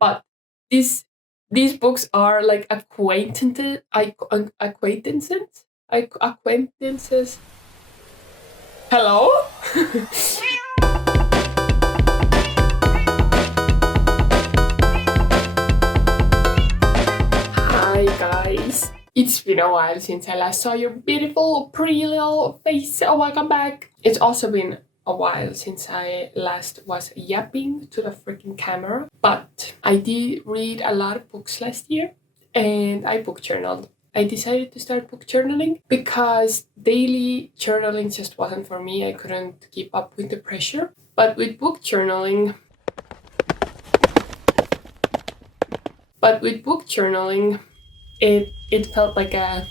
But these books are like acquaintances. Hello? Hi guys. It's been a while since I last saw your beautiful, pretty little face. Oh, welcome back. It's also been a while since I last was yapping to the freaking camera. But I did read a lot of books last year and I book journaled. I decided to start book journaling because daily journaling just wasn't for me. I couldn't keep up with the pressure. But with book journaling, it felt like a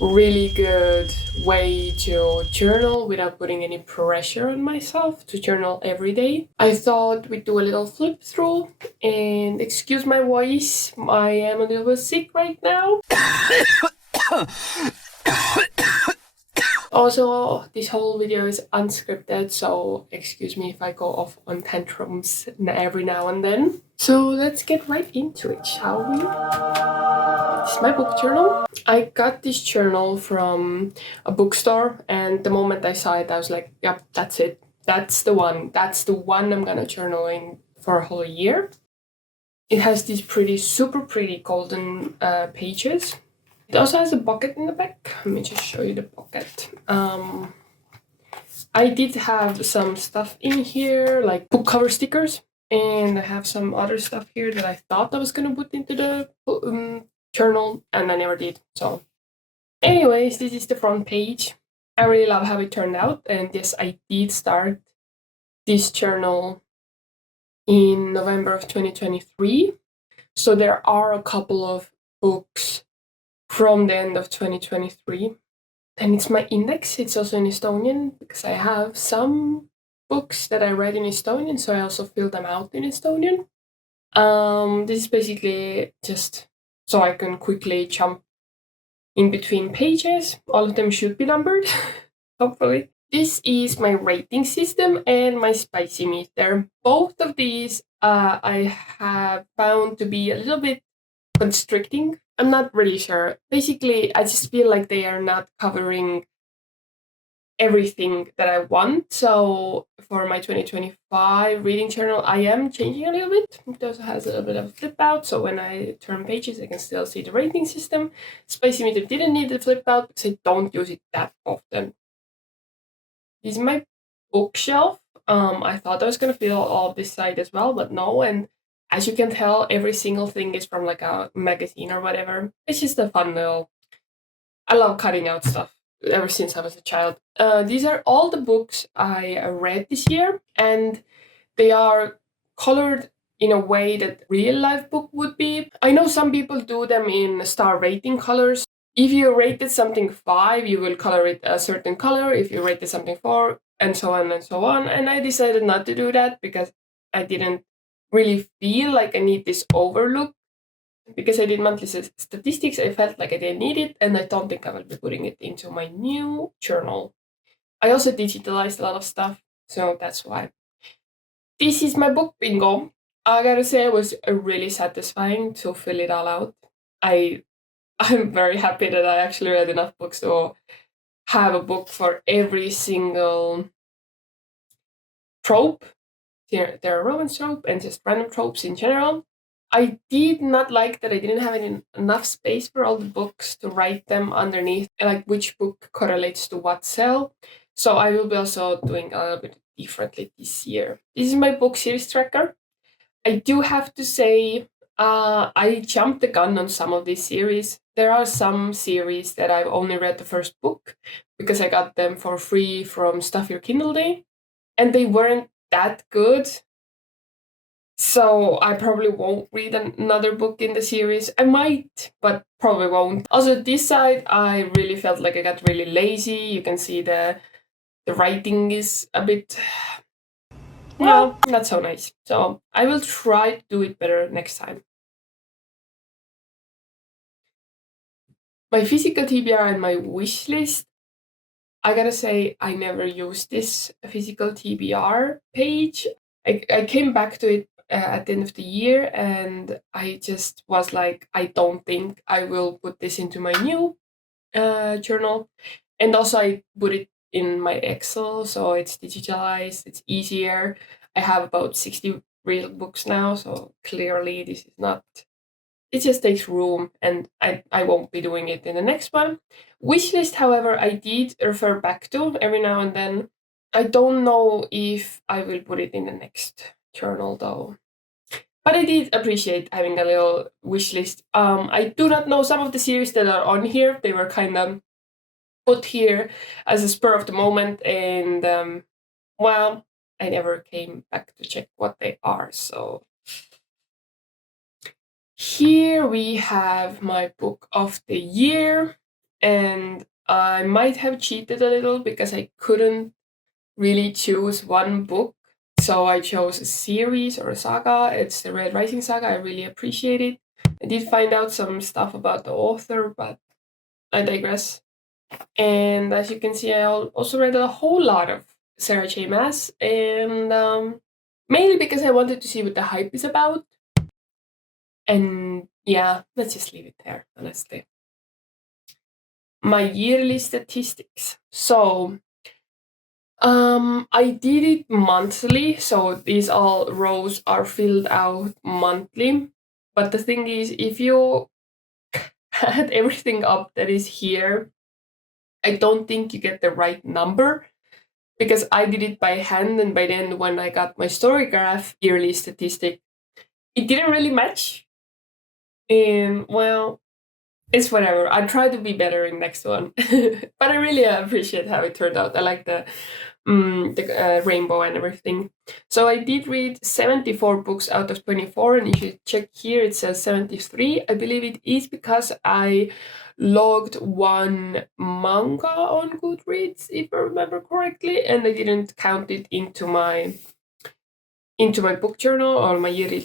really good way to journal without putting any pressure on myself to journal every day. I thought we'd do a little flip through, and excuse my voice, I am a little bit sick right now. Also, this whole video is unscripted, so excuse me if I go off on tantrums every now and then. So let's get right into it, shall we? This is my book journal. I got this journal from a bookstore, and the moment I saw it, I was like, yep, that's it. That's the one. That's the one I'm gonna journal in for a whole year. It has these super pretty golden pages. It also has a pocket in the back. Let me just show you the pocket. I did have some stuff in here, like book cover stickers, and I have some other stuff here that I thought I was gonna put into the journal, and I never did. So anyways, this is the front page. I really love how it turned out, and yes, I did start this journal in November of 2023. So there are a couple of books from the end of 2023. And it's my index. It's also in Estonian because I have some books that I read in Estonian, so I also fill them out in Estonian. This is basically just so I can quickly jump in between pages. All of them should be numbered, hopefully. This is my rating system and my spicy meter. Both of these I have found to be a little bit constricting. I'm not really sure. Basically, I just feel like they are not covering everything that I want. So for my 2025 reading journal, I am changing a little bit. It also has a little bit of a flip out. So when I turn pages, I can still see the rating system. Spicy meter didn't need the flip out because I don't use it that often. This is my bookshelf. I thought I was going to fill all of this side as well, but no. And as you can tell, every single thing is from like a magazine or whatever. It's just a fun little... I love cutting out stuff ever since I was a child. These are all the books I read this year, and they are colored in a way that real life book would be. I know some people do them in star rating colors. If you rated something 5, you will color it a certain color. If you rated something 4, and so on and so on. And I decided not to do that because I didn't really feel like I need this overlook. Because I did monthly statistics, I felt like I didn't need it, and I don't think I will be putting it into my new journal. I also digitalized a lot of stuff, so that's why. This is my book bingo. I gotta say, it was really satisfying to fill it all out. I'm very happy that I actually read enough books to have a book for every single trope. There are romance trope and just random tropes in general. I did not like that I didn't have enough space for all the books to write them underneath, like which book correlates to what cell. So I will be also doing a little bit differently this year. This is my book series tracker. I do have to say, I jumped the gun on some of these series. There are some series that I've only read the first book because I got them for free from Stuff Your Kindle Day, and they weren't that good. So I probably won't read another book in the series. I might, but probably won't. Also, this side, I really felt like I got really lazy. You can see the writing is a bit, well, not so nice. So I will try to do it better next time. My physical TBR and my wish list. I gotta say, I never used this physical TBR page. I came back to it at the end of the year, and I just was like, I don't think I will put this into my new journal. And also I put it in my Excel, so it's digitalized, it's easier. I have about 60 real books now, so clearly this is not, it just takes room, and I won't be doing it in the next one. Wishlist, however, I did refer back to every now and then. I don't know if I will put it in the next journal though. But I did appreciate having a little wish list. I do not know some of the series that are on here. They were kind of put here as a spur of the moment, and well, I never came back to check what they are. So here we have my book of the year, and I might have cheated a little because I couldn't really choose one book. So I chose a series or a saga. It's the Red Rising saga. I really appreciate it. I did find out some stuff about the author, but I digress. And as you can see, I also read a whole lot of Sarah J. Maas, and mainly because I wanted to see what the hype is about. And yeah, let's just leave it there, honestly. My yearly statistics. So I did it monthly, so these all rows are filled out monthly. But the thing is, if you add everything up that is here, I don't think you get the right number, because I did it by hand, and by then when I got my Storygraph yearly statistic, it didn't really match. And well, it's whatever. I'll try to be better in next one. But I really appreciate how it turned out. I like the rainbow and everything. So I did read 74 books out of 24, and if you check here, it says 73. I believe it is because I logged one manga on Goodreads, if I remember correctly, and I didn't count it into my book journal or my yearly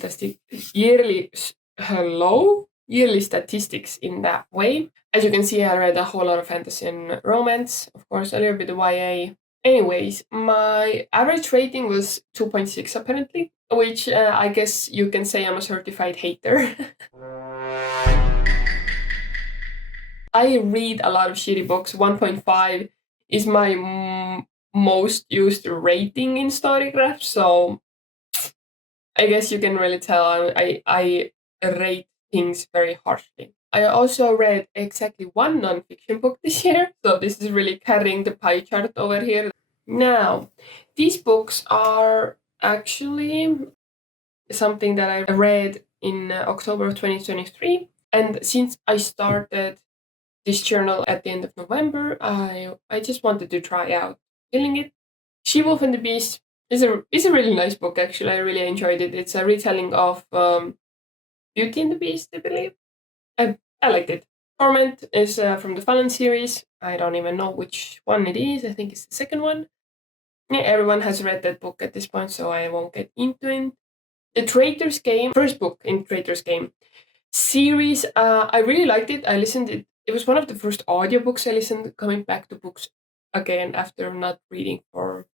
statistics in that way. As you can see, I read a whole lot of fantasy and romance, of course, a little bit of YA. Anyways, my average rating was 2.6 apparently, which I guess you can say I'm a certified hater. I read a lot of shitty books. 1.5 is my most used rating in Storygraph, so I guess you can really tell I rate things very harshly. I also read exactly one nonfiction book this year, so this is really carrying the pie chart over here. Now, these books are actually something that I read in October of 2023, and since I started this journal at the end of November, I just wanted to try out filling it. She Wolf and the Beast is a really nice book, actually. I really enjoyed it. It's a retelling of Beauty and the Beast, I believe. I liked it. Torment is from the Fallen series. I don't even know which one it is. I think it's the second one. Yeah, everyone has read that book at this point, so I won't get into it. The Traitor's Game, first book in Traitor's Game series, I really liked it. I listened it. It was one of the first audiobooks I listened, coming back to books again after not reading for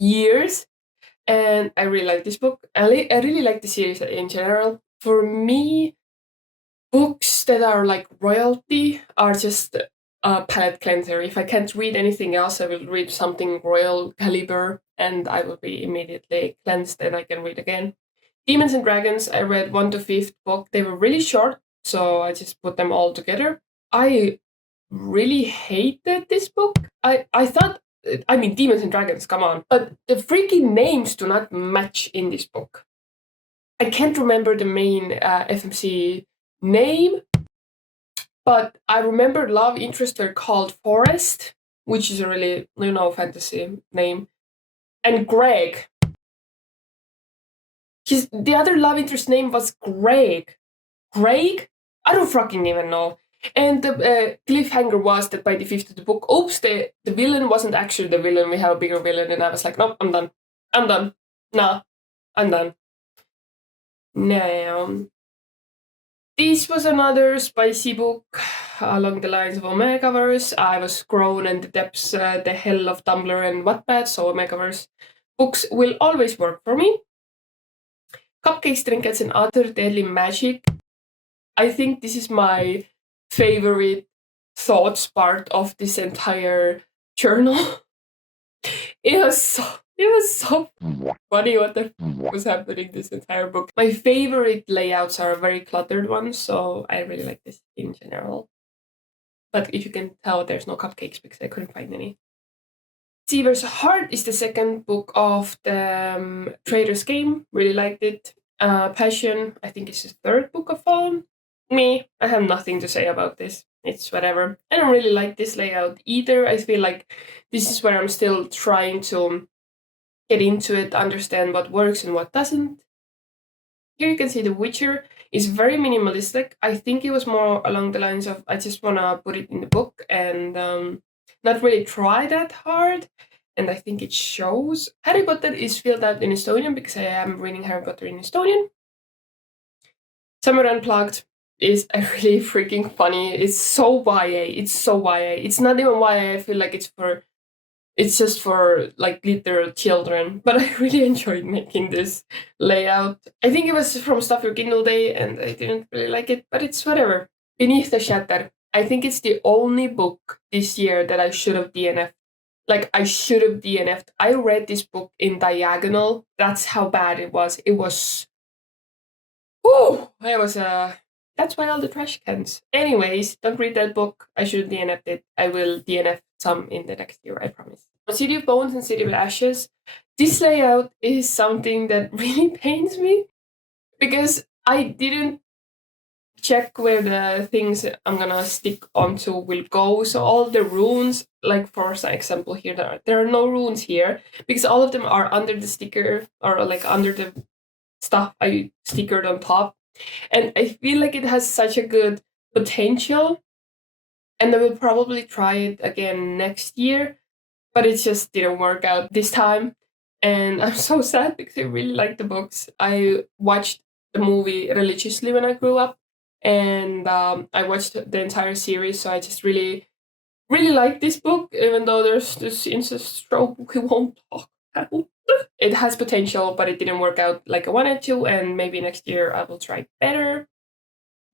years. And I really like this book. I really like the series in general. For me, books that are like royalty are just a palate cleanser. If I can't read anything else, I will read something royal caliber, and I will be immediately cleansed, and I can read again. Demons and Dragons, I read 1 to 5th book. They were really short, so I just put them all together. I really hated this book. I thought, I mean, Demons and Dragons, come on. But the freaking names do not match in this book. I can't remember the main FMC name, but I remember love interests were called Forest, which is a really, fantasy name. And Greg. The other love interest name was Greg. Greg? I don't fucking even know. And the cliffhanger was that by the 5th of the book, oops, the villain wasn't actually the villain. We have a bigger villain. And I was like, nope, I'm done. Nah, I'm done. Now, this was another spicy book along the lines of Omegaverse. I was grown in the depths, the hell of Tumblr and Wattpad, so Omegaverse books will always work for me. Cupcakes, trinkets, and other deadly magic. I think this is my favorite thoughts part of this entire journal. It was so funny what the was happening this entire book. My favorite layouts are very cluttered ones, so I really like this in general. But if you can tell, there's no cupcakes because I couldn't find any. Seaver's Heart is the second book of the Trader's Game. Really liked it. Passion, I think it's the third book of Fallen. Me, I have nothing to say about this. It's whatever. I don't really like this layout either. I feel like this is where I'm still trying to get into it, understand what works and what doesn't. Here you can see The Witcher is very minimalistic. I think it was more along the lines of I just want to put it in the book and not really try that hard. And I think it shows. Harry Potter is filled out in Estonian because I am reading Harry Potter in Estonian. Summer Unplugged is really freaking funny. It's so YA. It's so YA. It's not even YA. I feel like it's just for like literal children, but I really enjoyed making this layout. I think it was from Stuff Your Kindle Day and I didn't really like it, but it's whatever. Beneath the Shatter. I think it's the only book this year that I should have DNF'd. Like I should have DNF'd. I read this book in diagonal. That's how bad it was. It was that's why all the trash cans. Anyways, don't read that book. I should have DNF'd it. I will DNF some in the next year, I promise. City of Bones and City of Ashes. This layout is something that really pains me because I didn't check where the things I'm gonna stick onto will go. So all the runes, like for example here, there are no runes here because all of them are under the sticker or like under the stuff I stickered on top. And I feel like it has such a good potential. And I will probably try it again next year, but it just didn't work out this time. And I'm so sad because I really like the books. I watched the movie religiously when I grew up, and I watched the entire series. So I just really, really like this book, even though there's this incest trope we won't talk about. It has potential, but it didn't work out like I wanted to, and maybe next year I will try better.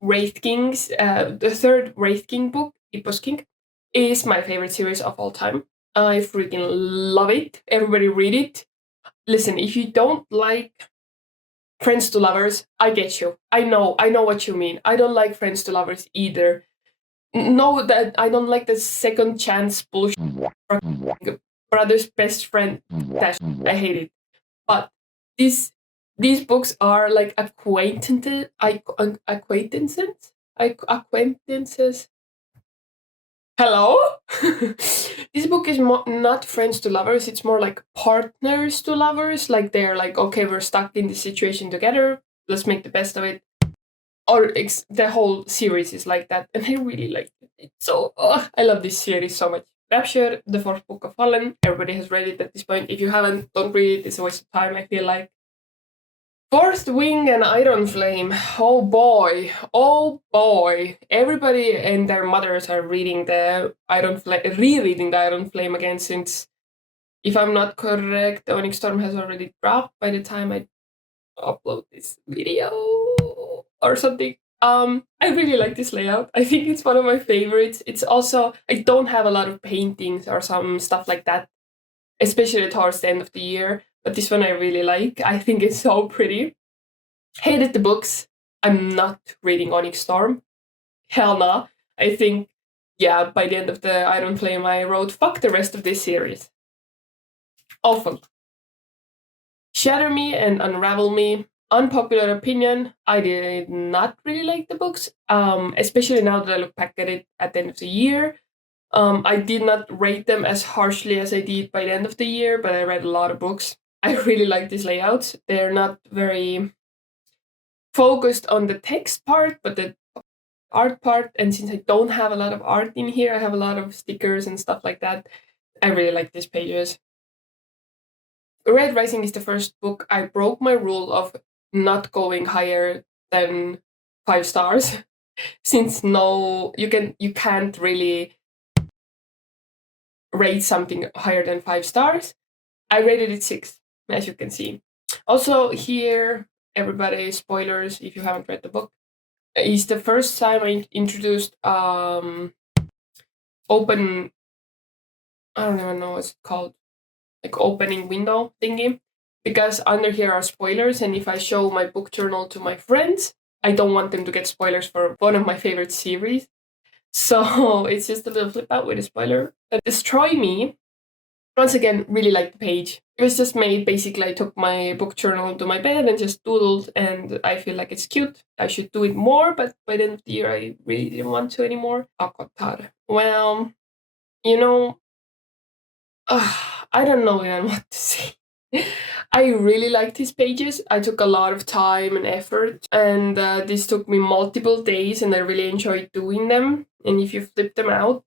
Wraith Kings, the third Wraith King book, Hippos King, is my favorite series of all time. I freaking love it. Everybody read it. Listen, if you don't like Friends to Lovers, I get you. I know what you mean. I don't like Friends to Lovers either. No, that I don't like the second chance bullshit. Brother's best friend. I hate it. But these books are like acquaintances. Hello. This book is not friends to lovers. It's more like partners to lovers. Like they're like, okay, we're stuck in this situation together. Let's make the best of it. Or the whole series is like that, and I really like it. So I love this series so much. Rapture, the fourth book of Fallen. Everybody has read it at this point. If you haven't, don't read it. It's a waste of time, I feel like. Fourth Wing and Iron Flame. Oh boy. Oh boy. Everybody and their mothers are reading the rereading the Iron Flame again since, if I'm not correct, the Onyx Storm has already dropped by the time I upload this video or something. I really like this layout. I think it's one of my favorites. It's also, I don't have a lot of paintings or some stuff like that, especially towards the end of the year. But this one I really like. I think it's so pretty. Hated the books. I'm not reading Onyx Storm. Hell no. I think, yeah, by the end of the Iron Flame, I wrote, fuck the rest of this series. Awful. Shatter Me and Unravel Me. Unpopular opinion, I did not really like the books, especially now that I look back at it at the end of the year. I did not rate them as harshly as I did by the end of the year, but I read a lot of books. I really like these layouts. They're not very focused on the text part, but the art part. And since I don't have a lot of art in here, I have a lot of stickers and stuff like that. I really like these pages. Red Rising is the first book. I broke my rule of not going higher than 5 stars since you can't really rate something higher than 5 stars. I rated it 6, as you can see. Also here, everybody, spoilers if you haven't read the book. It's the first time I introduced open, I don't even know what's it called, like opening window thingy, because under here are spoilers, and if I show my book journal to my friends, I don't want them to get spoilers for one of my favorite series. So it's just a little flip out with a spoiler. But Destroy Me, once again, really like the page. It was just made, basically, I took my book journal to my bed and just doodled, and I feel like it's cute. I should do it more, but by the end of the year, I really didn't want to anymore. Avatar. Well, you know, I don't know even what to say. I really liked these pages. I took a lot of time and effort, and this took me multiple days, and I really enjoyed doing them. And if you flip them out,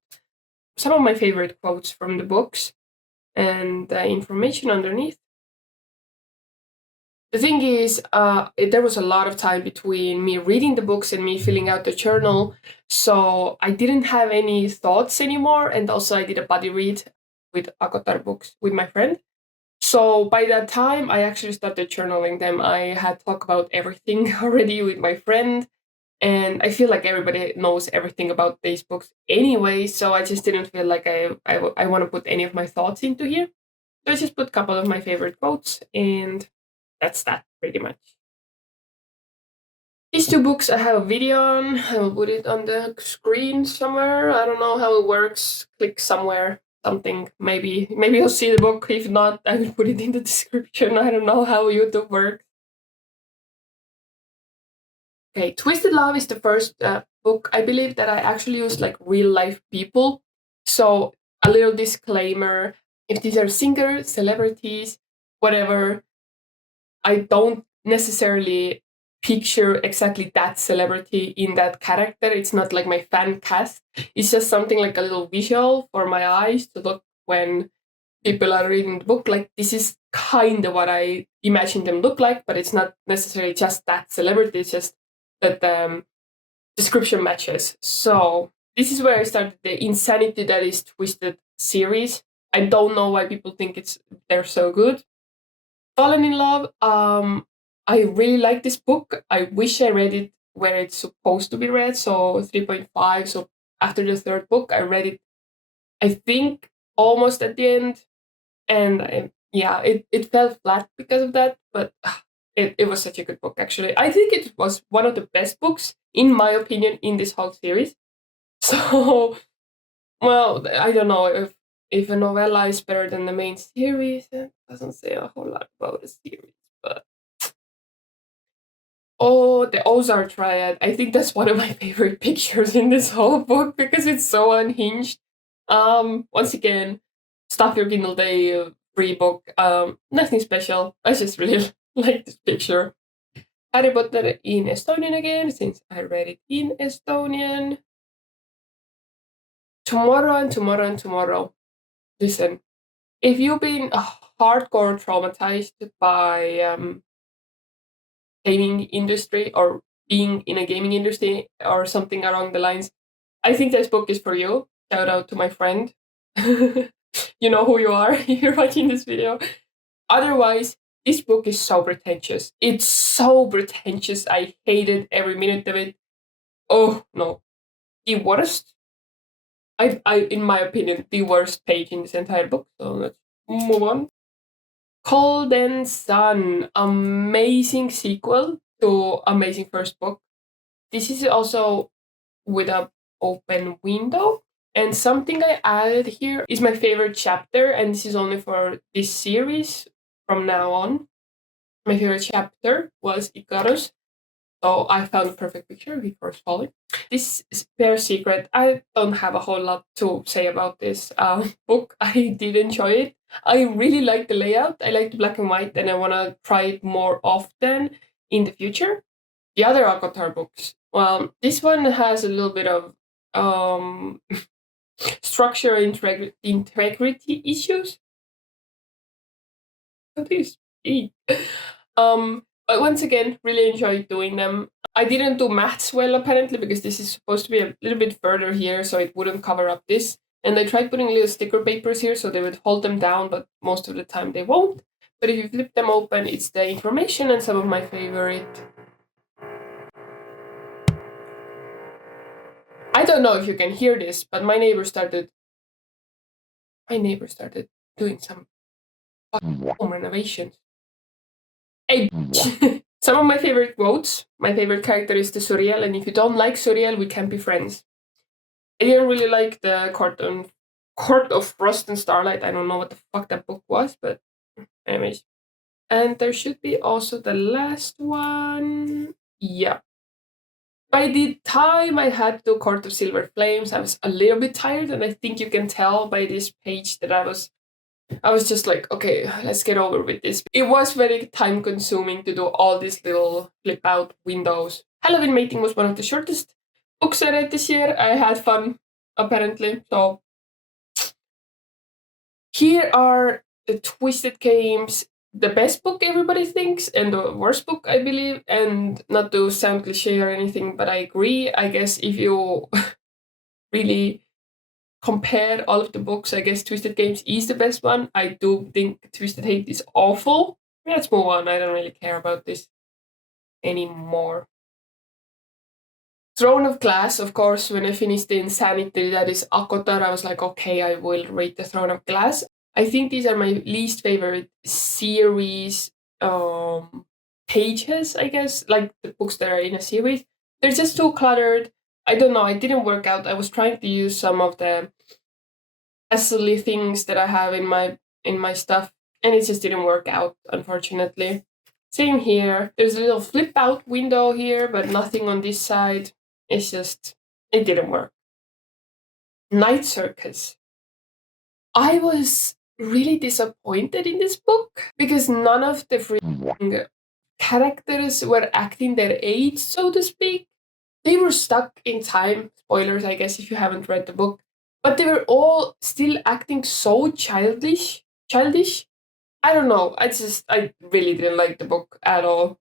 some of my favorite quotes from the books and information underneath. The thing is, there was a lot of time between me reading the books and me filling out the journal, so I didn't have any thoughts anymore. And also, I did a buddy read with Akotar books with my friend. So by that time, I actually started journaling them. I had talked about everything already with my friend, and I feel like everybody knows everything about these books anyway. So I just didn't feel like I want to put any of my thoughts into here. So I just put a couple of my favorite quotes, and that's that pretty much. These two books I have a video on. I will put it on the screen somewhere. I don't know how it works. Click somewhere, something. Maybe you'll see the book. If not, I will put it in the description. I don't know how YouTube works. Okay, Twisted Love is the first book I believe that I actually used like real life people. So a little disclaimer: if these are singers, celebrities, whatever, I don't necessarily picture exactly that celebrity in that character. It's not like my fan cast. It's just something like a little visual for my eyes to look when people are reading the book. Like, this is kind of what I imagine them look like, but it's not necessarily just that celebrity. It's just that the description matches. So this is where I started the insanity that is Twisted series. I don't know why people think they're so good. Fallen in Love. I really like this book. I wish I read it where it's supposed to be read, so 3.5. So after the third book, I read it, I think, almost at the end. And it fell flat because of that, but it was such a good book, actually. I think it was one of the best books, in my opinion, in this whole series. So, well, I don't know if a novella is better than the main series. It doesn't say a whole lot about the series, but oh, the Ozark Triad. I think that's one of my favorite pictures in this whole book because it's so unhinged. Once again, Stop Your Kindle Day free book. Nothing special. I just really like this picture. Harry Potter in Estonian again, since I read it in Estonian. Tomorrow and tomorrow and tomorrow. Listen, if you've been hardcore traumatized by gaming industry or being in a gaming industry or something along the lines, I think this book is for you. Shout out to my friend. You know who you are if you're watching this video. Otherwise, this book is so pretentious. It's so pretentious. I hated every minute of it. Oh no. The worst, in my opinion, the worst page in this entire book. So let's move on. Cold and Sun, amazing sequel to amazing first book. This is also with an open window. And something I added here is my favorite chapter, and this is only for this series from now on. My favorite chapter was Icarus. So I found a perfect picture before falling. This is Bear Secret. I don't have a whole lot to say about this book. I did enjoy it. I really like the layout. I like the black and white, and I want to try it more often in the future. The other Akotar books. Well, this one has a little bit of structure integrity issues. Please. But once again, really enjoyed doing them. I didn't do maths well, apparently, because this is supposed to be a little bit further here, so it wouldn't cover up this. And I tried putting little sticker papers here so they would hold them down, but most of the time they won't. But if you flip them open, it's the information and some of my favorite. I don't know if you can hear this, but my neighbor started doing some home renovations. Hey, some of my favorite quotes. My favorite character is the Suriel, and if you don't like Suriel, we can't be friends. I didn't really like the Court of Frost and Starlight. I don't know what the fuck that book was, but anyways. And there should be also the last one. Yeah. By the time I had to Court of Silver Flames, I was a little bit tired, and I think you can tell by this page that I was just like, okay, let's get over with this. It was very time consuming to do all these little flip out windows. Halloween Mating was one of the shortest books I read this year. I had fun, apparently. So here are the Twisted Games, the best book everybody thinks, and the worst book, I believe. And not to sound cliche or anything, but I agree. I guess if you really compare all of the books, I guess Twisted Games is the best one. I do think Twisted Hate is awful. Let's move on. I don't really care about this anymore. Throne of Glass, of course, when I finished the Insanity, that is Akotar, I was like, okay, I will read the Throne of Glass. I think these are my least favorite series pages, I guess, like the books that are in a series. They're just too cluttered. I don't know, it didn't work out. I was trying to use some of the silly things that I have in my stuff, and it just didn't work out, unfortunately. Same here. There's a little flip out window here, but nothing on this side. It's just, it didn't work. Night Circus. I was really disappointed in this book because none of the freaking characters were acting their age, so to speak. They were stuck in time. Spoilers, I guess, if you haven't read the book. But they were all still acting so childish. I don't know. I really didn't like the book at all.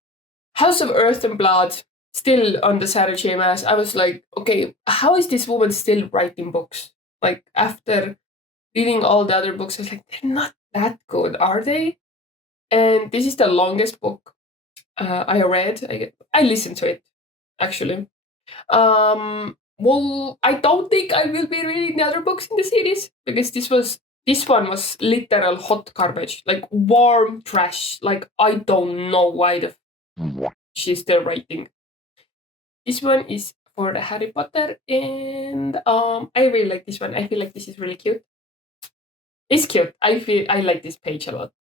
House of Earth and Blood, still on the Sarah J. Maas. I was like, okay, how is this woman still writing books? Like, after reading all the other books, I was like, they're not that good, are they? And this is the longest book I read. I listened to it, actually. Well, I don't think I will be reading the other books in the series because this one was literal hot garbage, like warm trash. Like I don't know why the she's still writing. This one is for the Harry Potter, and I really like this one. I feel like this is really cute. It's cute. I like this page a lot.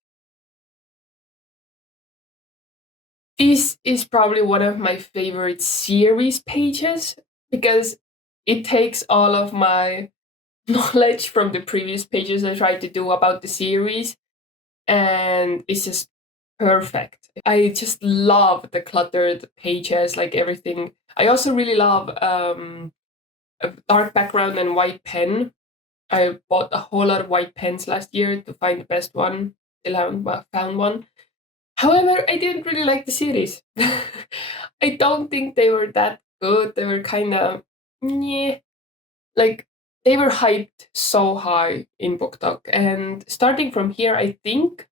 This is probably one of my favorite series pages because it takes all of my knowledge from the previous pages I tried to do about the series, and it's just perfect. I just love the cluttered pages, like everything. I also really love a dark background and white pen. I bought a whole lot of white pens last year to find the best one. Still haven't found one. However, I didn't really like the series. I don't think they were that good. They were kind of, yeah, like they were hyped so high in Book Talk. And starting from here, I think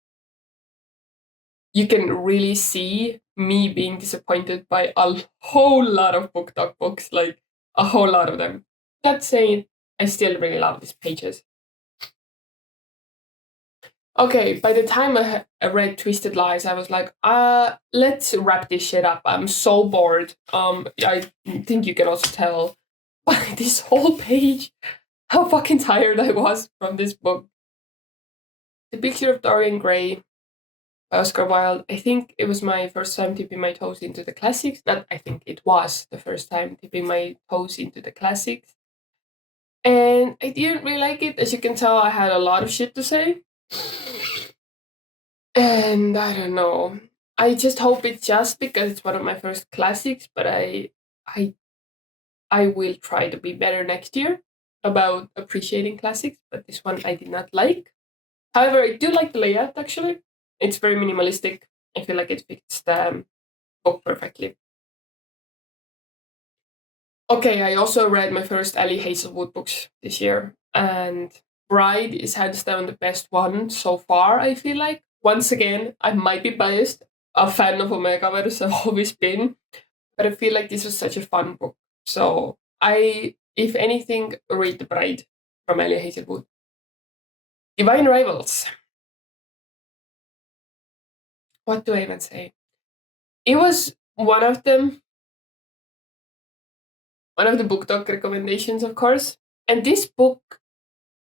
you can really see me being disappointed by a whole lot of Book Talk books, like a whole lot of them. That said, I still really love these pages. Okay, by the time I read Twisted Lies, I was like, let's wrap this shit up. I'm so bored. I think you can also tell by this whole page how fucking tired I was from this book. The Picture of Dorian Gray by Oscar Wilde. I think it was my first time dipping my toes into the classics. Not I think it was the first time dipping my toes into the classics. And I didn't really like it. As you can tell, I had a lot of shit to say. And I don't know. I just hope it's just because it's one of my first classics, but I I will try to be better next year about appreciating classics, but this one I did not like. However, I do like the layout actually. It's very minimalistic. I feel like it fits the book perfectly. Okay, I also read my first Ali Hazelwood books this year, and Bride is hands down the best one so far, I feel like. once again, I might be biased. A fan of Omegaverse, I've always been, but I feel like this was such a fun book. So if anything, read The Bride from Elia Hazelwood. Divine Rivals. What do I even say? It was one of the book talk recommendations, of course. And this book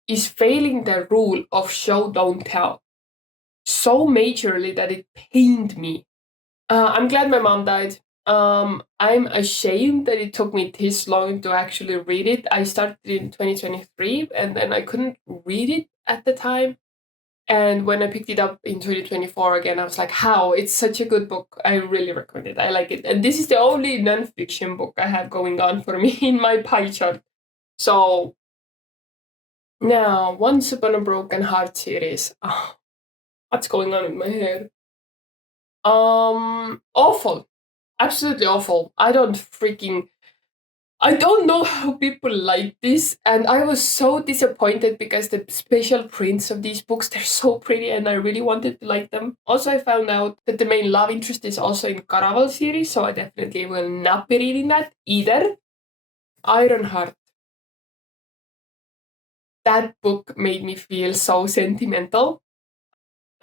is failing the rule of show, don't tell so majorly that it pained me. I'm glad my mom died. I'm ashamed that it took me this long to actually read it. I started in 2023 and then I couldn't read it at the time. And when I picked it up in 2024 again, I was like, how? It's such a good book. I really recommend it. I like it. And this is the only nonfiction book I have going on for me in my pie chart. So now, Once Upon a Broken Heart series. Oh, what's going on in my head? Awful. Absolutely awful. I don't know how people like this, and I was so disappointed because the special prints of these books, they're so pretty and I really wanted to like them. Also, I found out that the main love interest is also in Caraval series, so I definitely will not be reading that either. Ironheart. That book made me feel so sentimental.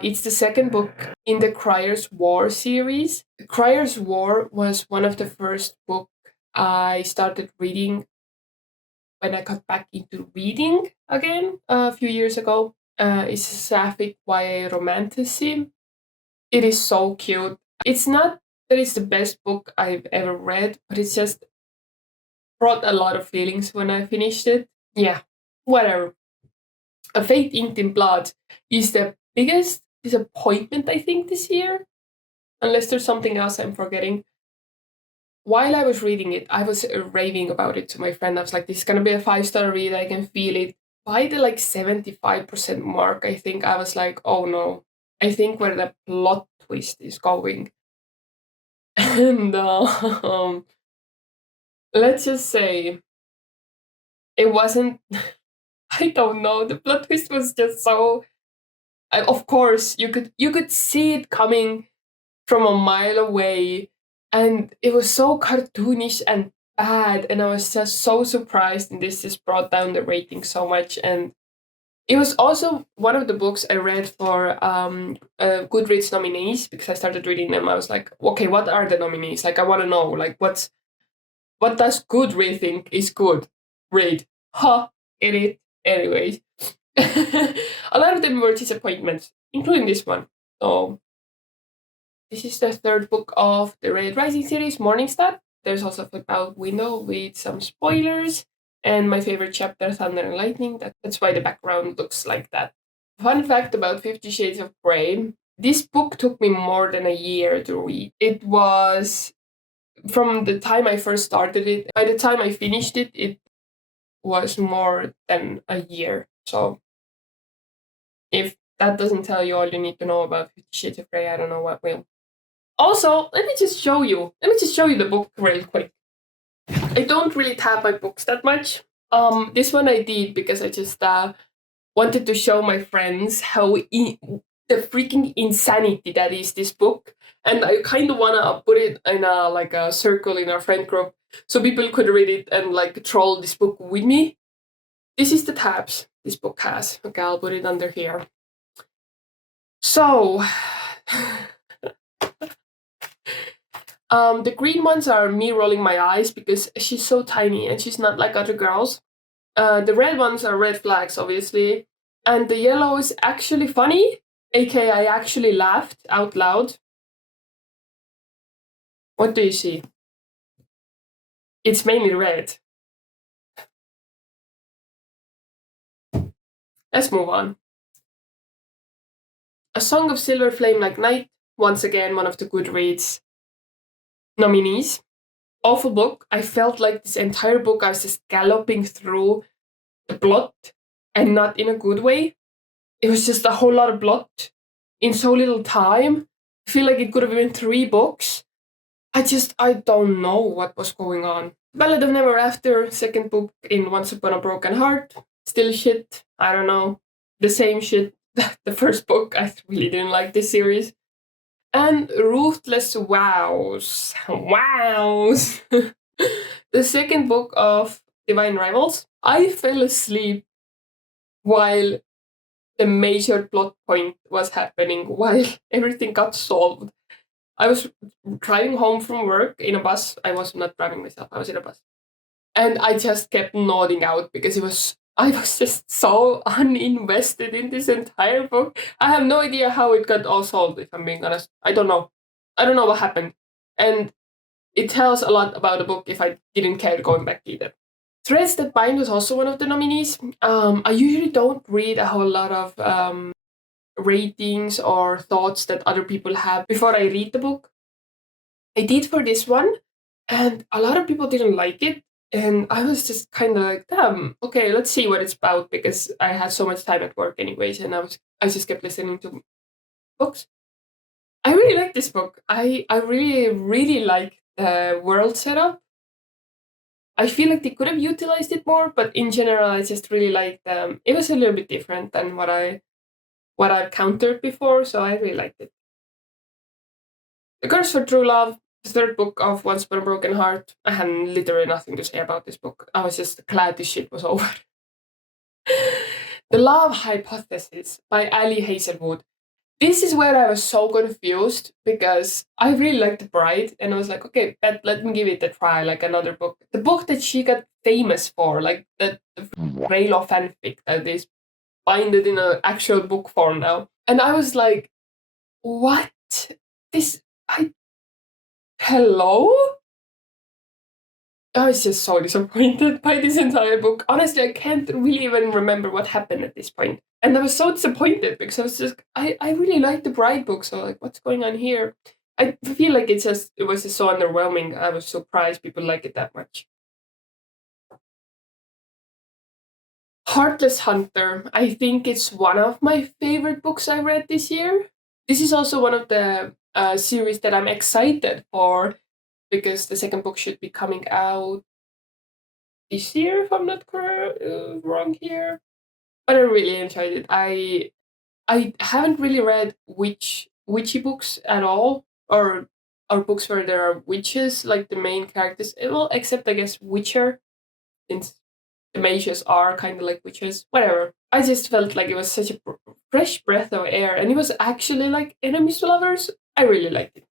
It's the second book in the Crier's War series. Crier's War was one of the first books I started reading when I got back into reading again a few years ago. It's a sapphic YA romanticism. It is so cute. It's not that it's the best book I've ever read, but it's just brought a lot of feelings when I finished it. Yeah, whatever. A Fate Inked in Blood is the biggest disappointment, I think, this year. Unless there's something else I'm forgetting. While I was reading it, I was raving about it to my friend. I was like, this is going to be a 5-star read. I can feel it. By the 75% mark, I think I was like, oh no. I think where the plot twist is going. And let's just say it wasn't, I don't know. The plot twist was just so, of course, you could see it coming from a mile away, and it was so cartoonish and bad, and I was just so surprised, and this just brought down the rating so much. And it was also one of the books I read for Goodreads nominees, because I started reading them. I was like, okay, what are the nominees? Like, I want to know, like, what does Goodreads think is good? Read. Huh, get it. Anyways. A lot of them were disappointments, including this one. So this is the third book of the Red Rising series, Morningstar. There's also a flip out window with some spoilers, and my favorite chapter, Thunder and Lightning. That's why the background looks like that. Fun fact about 50 Shades of Grey. This book took me more than a year to read. It was from the time I first started it. By the time I finished it, it was more than a year. So if that doesn't tell you all you need to know about 50 Shades of Grey, I don't know what will. Also, let me just show you the book real quick. I don't really tab my books that much. This one I did because I just wanted to show my friends how the freaking insanity that is this book, and I kind of wanna put it in a circle in our friend group so people could read it and troll this book with me. This is the tabs this book has. Okay, I'll put it under here. So. The green ones are me rolling my eyes because she's so tiny and she's not like other girls. The red ones are red flags, obviously. And the yellow is actually funny, aka I actually laughed out loud. What do you see? It's mainly red. Let's move on. A Song of Silver Flame Like Night, once again, one of the Goodreads nominees. Awful book. I felt like this entire book I was just galloping through the plot, and not in a good way. It was just a whole lot of plot in so little time. I feel like it could have been 3 books. I don't know what was going on. Ballad of Never After, second book in Once Upon a Broken Heart. Still shit. I don't know. The same shit the first book. I really didn't like this series. And Ruthless Wows. Wows! The second book of Divine Rivals. I fell asleep while the major plot point was happening, while everything got solved. I was driving home from work in a bus. I was not driving myself, I was in a bus. And I just kept nodding out because I was just so uninvested in this entire book. I have no idea how it got all solved, if I'm being honest. I don't know. I don't know what happened. And it tells a lot about the book if I didn't care going back either. Threads That Bind was also one of the nominees. I usually don't read a whole lot of ratings or thoughts that other people have before I read the book. I did for this one, and a lot of people didn't like it. And I was just kind of like, damn, okay, let's see what it's about, because I had so much time at work anyways, and I just kept listening to books. I really like this book. I really, really like the world setup. I feel like they could have utilized it more, but in general, I just really liked it was a little bit different than what I've countered before, so I really liked it. The Curse for True Love, the third book of Once Upon a Broken Heart. I had literally nothing to say about this book. I was just glad this shit was over. The Love Hypothesis by Ali Hazelwood. This is where I was so confused because I really liked The Bride, and I was like, okay, let me give it a try, like another book. The book that she got famous for, like the Raylo fanfic that is binded in an actual book form now. And I was like, what? This, hello? I was just so disappointed by this entire book. Honestly, I can't really even remember what happened at this point. And I was so disappointed because I was just, I really liked the Bride book, so like, what's going on here? I feel like it was just so underwhelming. I was surprised people like it that much. Heartless Hunter. I think it's one of my favorite books I read this year. This is also one of the series that I'm excited for because the second book should be coming out this year, if I'm not wrong here. But I really enjoyed it. I haven't really read witchy books at all, or books where there are witches like the main characters. Well, except I guess Witcher, since the mages are kind of like witches. Whatever. I just felt like it was such a fresh breath of air, and it was actually like enemies to lovers. I really liked it.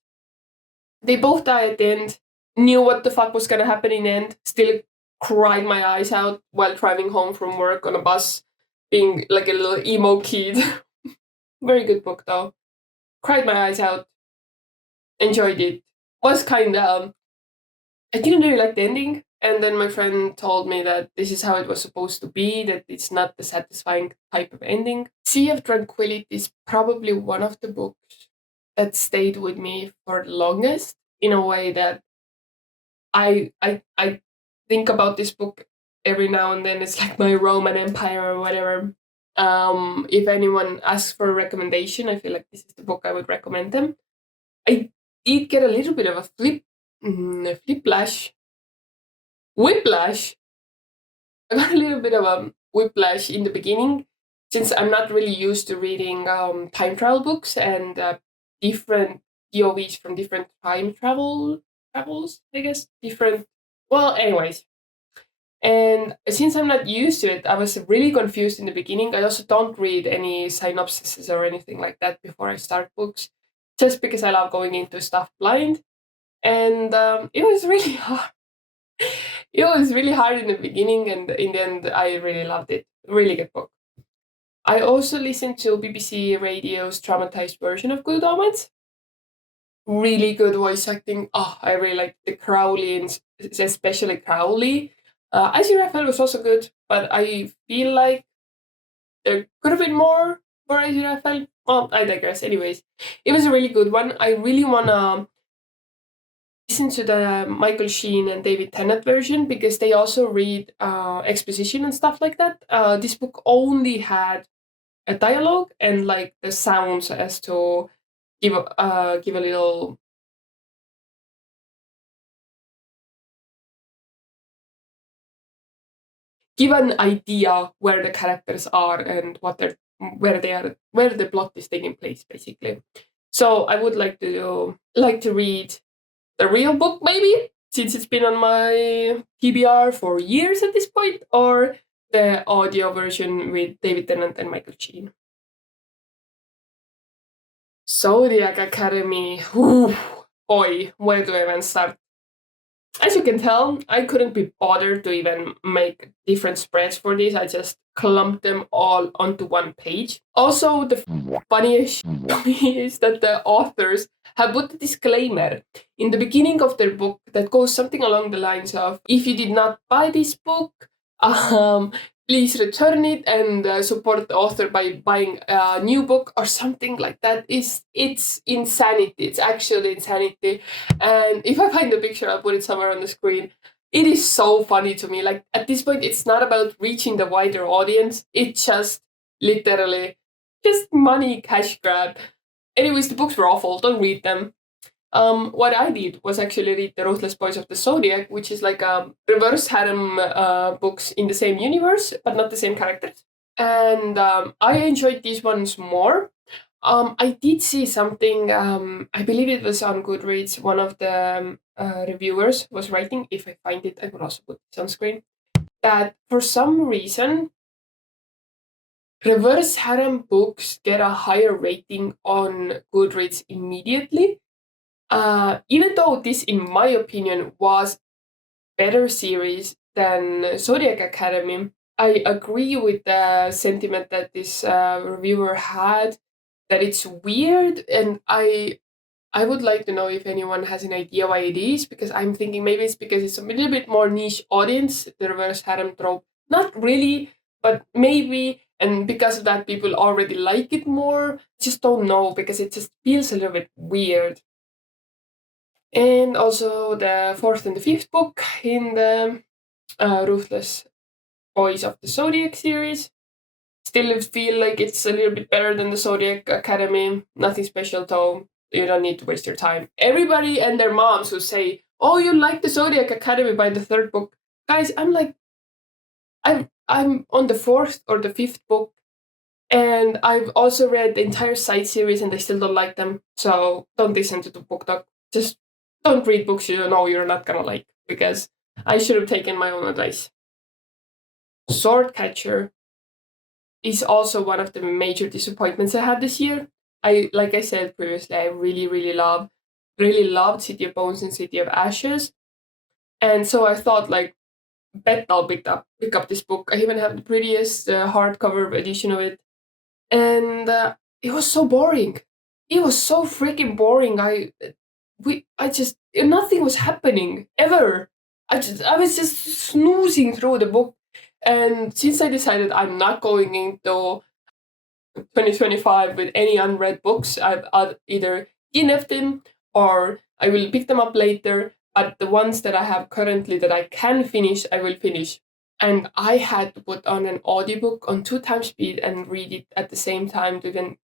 They both died at the end. Knew what the fuck was gonna happen in the end. Still cried my eyes out while driving home from work on a bus, being like a little emo kid. Very good book though. Cried my eyes out. Enjoyed it. Was kind of. I didn't really like the ending, and then my friend told me that this is how it was supposed to be. That it's not the satisfying type of ending. Sea of Tranquility is probably one of the books that stayed with me for the longest, in a way that I think about this book every now and then. It's like my Roman Empire or whatever. If anyone asks for a recommendation, I feel like this is the book I would recommend them. I did get a little bit of a whiplash. I got a little bit of a whiplash in the beginning, since I'm not really used to reading time travel books and different POVs from different travels. I guess different. Well, anyways, and since I'm not used to it, I was really confused in the beginning. I also don't read any synopsises or anything like that before I start books, just because I love going into stuff blind. And it was really hard. It was really hard in the beginning, and in the end, I really loved it. Really good book. I also listened to BBC Radio's traumatized version of Good Omens. Really good voice acting. Oh, I really like the Crowley, and especially Crowley. Izzy Raphael was also good, but I feel like there could have been more for Izzy Raphael. Well, I digress. Anyways, it was a really good one. I really wanna listen to the Michael Sheen and David Tennant version because they also read exposition and stuff like that. This book only had a dialogue and like the sounds as to give a little give an idea where the characters are and what they're where the plot is taking place, basically. So I would like to read the real book, maybe, since it's been on my TBR for years at this point, or the audio version with David Tennant and Michael Sheen. Zodiac Academy. Ooh, boy, where do I even start? As you can tell, I couldn't be bothered to even make different spreads for this. I just clumped them all onto one page. Also, the funniest is that the authors have put a disclaimer in the beginning of their book that goes something along the lines of, if you did not buy this book, please return it and support the author by buying a new book or something like that. It's insanity. It's actually insanity. And if I find the picture, I'll put it somewhere on the screen. It is so funny to me. Like, at this point, it's not about reaching the wider audience. It's just literally just money cash grab. Anyways, the books were awful. Don't read them. What I did was actually read The Ruthless Boys of the Zodiac, which is like a reverse harem books in the same universe, but not the same characters. And I enjoyed these ones more. I did see something, I believe it was on Goodreads, one of the reviewers was writing, if I find it, I will also put this on screen, that for some reason, reverse harem books get a higher rating on Goodreads immediately. Even though this, in my opinion, was better series than Zodiac Academy, I agree with the sentiment that this reviewer had, that it's weird, and I would like to know if anyone has an idea why it is, because I'm thinking maybe it's because it's a little bit more niche audience, the reverse harem trope. Not really, but maybe, and because of that, people already like it more. Just don't know, because it just feels a little bit weird. And also the fourth and the fifth book in the Ruthless Boys of the Zodiac series. Still feel like it's a little bit better than the Zodiac Academy. Nothing special though. You don't need to waste your time. Everybody and their moms who say, "Oh, you like the Zodiac Academy by the third book," guys, I'm like, I'm on the fourth or the fifth book, and I've also read the entire side series, and I still don't like them. So don't listen to the book talk. Just don't read books you know you're not gonna like, because I should have taken my own advice. Swordcatcher is also one of the major disappointments I had this year. Like I said previously, I really loved City of Bones and City of Ashes. And so I thought, like, bet I'll pick up this book. I even have the prettiest hardcover edition of it. And it was so boring. It was so freaking boring. I just, nothing was happening ever. I was just snoozing through the book. And since I decided I'm not going into 2025 with any unread books, I'll either DNF them or I will pick them up later. But the ones that I have currently that I can finish, I will finish. And I had to put on an audiobook on 2 times speed and read it at the same time to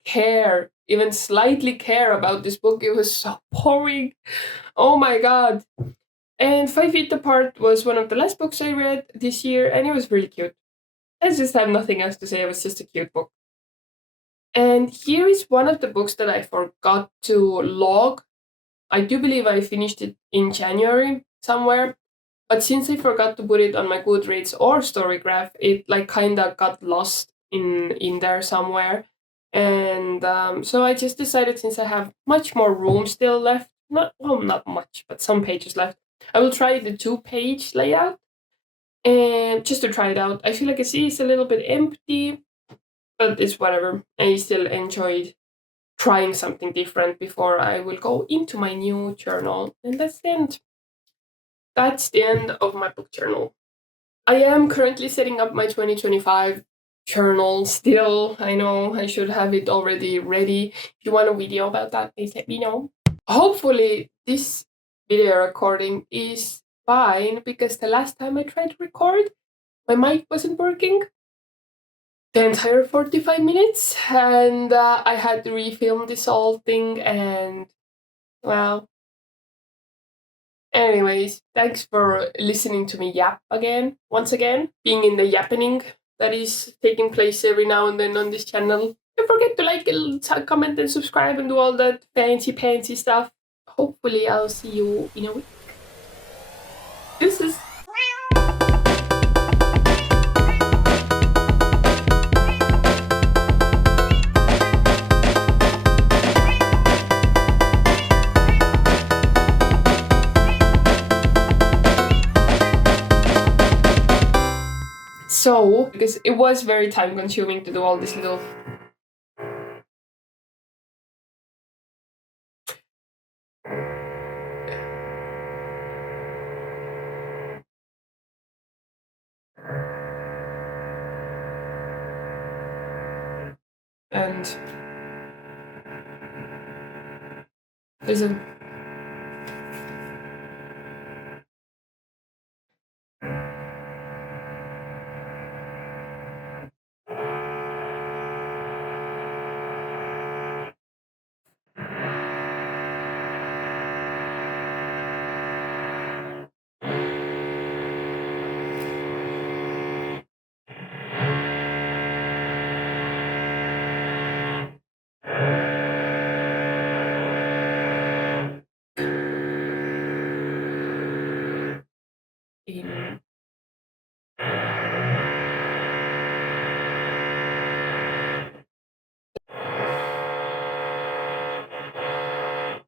even slightly care about this book. It was so boring. Oh my god. And 5 Feet Apart was one of the last books I read this year, and it was really cute. I just have nothing else to say. It was just a cute book. And here is one of the books that I forgot to log. I do believe I finished it in January somewhere, but since I forgot to put it on my Goodreads or Storygraph, it like kind of got lost in there somewhere. And so I just decided, since I have much more room still left, not much, but some pages left, I will try the 2-page layout, and just to try it out. I feel like it's a little bit empty, but it's whatever. I still enjoyed trying something different before I will go into my new journal. And that's the end. That's the end of my book journal. I am currently setting up my 2025 journal still. I know I should have it already ready. If you want a video about that, please let me know. Hopefully this video recording is fine, because the last time I tried to record, my mic wasn't working the entire 45 minutes, and I had to refilm this whole thing, and well, anyways, thanks for listening to me yap once again, being in the yappening that is taking place every now and then on this channel. Don't forget to like, comment, and subscribe, and do all that fancy stuff. Hopefully, I'll see you in a week. This is. So, because it was very time consuming to do all this little. And listen. In